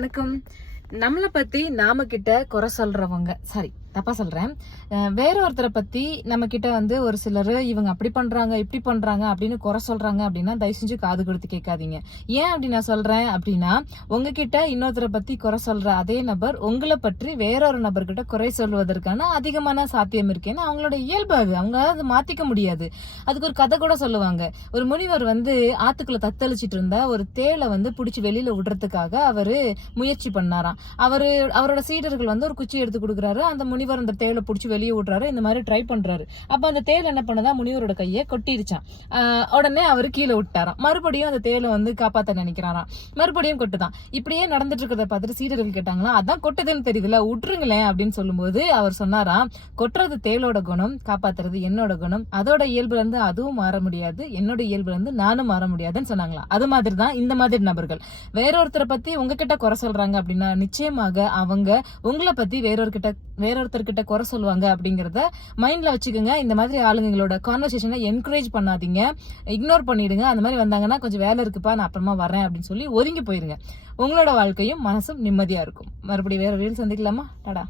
வணக்கம். நம்மளை பத்தி நாம கிட்ட குறை சொல்றவங்க சாரி தப்பா சொல்றேன். வேற ஒருத்தரை பத்தி நம்ம கிட்ட வந்து ஒரு சிலர் இவங்க அப்படி பண்றாங்க இப்படி பண்றாங்க அப்படின்னு குறை சொல்றாங்க அப்படின்னா தயவு செஞ்சு காது கொடுத்து கேட்காதீங்க. ஏன் அப்படி நான் சொல்றேன் அப்படின்னா உங்ககிட்ட இன்னொருத்தரை பத்தி குறை சொல்ற அதே நபர் உங்களை பற்றி வேறொரு நபர்கிட்ட குறை சொல்வதற்கான அதிகமான சாத்தியம் இருக்கு. ஏன்னா அவங்களோட இயல்பு அது. அவங்க அதை மாத்திக்க முடியாது. அதுக்கு ஒரு கதை கூட சொல்லுவாங்க. ஒரு முனிவர் வந்து ஆத்துக்குள்ள தத்தளிச்சிட்டு இருந்தா ஒரு தேளை வந்து பிடிச்சி வெளியில விடுறதுக்காக அவரு முயற்சி பண்ணாராம். அவரு அவரோட சீடர்கள் வந்து ஒரு குச்சி எடுத்து கொடுக்குறாரு. அந்த முனிவர் அந்த தேலை பிடிச்சி வெளியே விடுறாரு இந்த மாதிரி ட்ரை பண்றாரு. அப்ப அந்த தேள் என்ன பண்ணதா? முனிவரோட கையை கொட்டிருச்சான் உடனே அவர் கீழே விட்டாராம். மறுபடியும் அந்த தேளை வந்து காப்பாத்த நினைக்கிறாராம். மறுபடியும் கொட்டுதான் இப்படியே நடந்துட்டு இருக்கிறத பார்த்துட்டு சீடர்கள் கேட்டாங்களா அதான் கொட்டுதுன்னு தெரியுதுல விட்டுருங்களேன் அப்படின்னு சொல்லும்போது அவர் சொன்னாராம் கொட்டுறது தேளோட குணம் காப்பாத்துறது என்னோட குணம். அதோட இயல்புல இருந்து அதுவும் மாற முடியாது. என்னோட இயல்புல இருந்து நானும் மாற முடியாதுன்னு சொன்னாங்களா? அது மாதிரி தான் இந்த மாதிரி நபர்கள். வேறொருத்தரை பத்தி உங்ககிட்ட குறை சொல்றாங்க அப்படின்னா நிச்சயமாக அவங்க உங்களை பத்தி வேறொருக்கிட்ட ஒருத்தர்கிட்ட குறை சொல்லுவாங்க அப்படிங்கிறத மைண்டில் வச்சுக்கோங்க. இந்த மாதிரி ஆளுங்களோட கான்வர்சேஷனை என்கரேஜ் பண்ணாதீங்க. இக்னோர் பண்ணிடுங்க. அந்த மாதிரி வந்தாங்கன்னா கொஞ்சம் வேலை இருக்குப்பா நான் அப்புறமா வரேன் அப்படின்னு சொல்லி ஒதுங்கி போயிருங்க. உங்களோட வாழ்க்கையும் மனசும் நிம்மதியாக இருக்கும். மறுபடியும் வேறு ரீல் சந்திக்கலாமா? டாடா.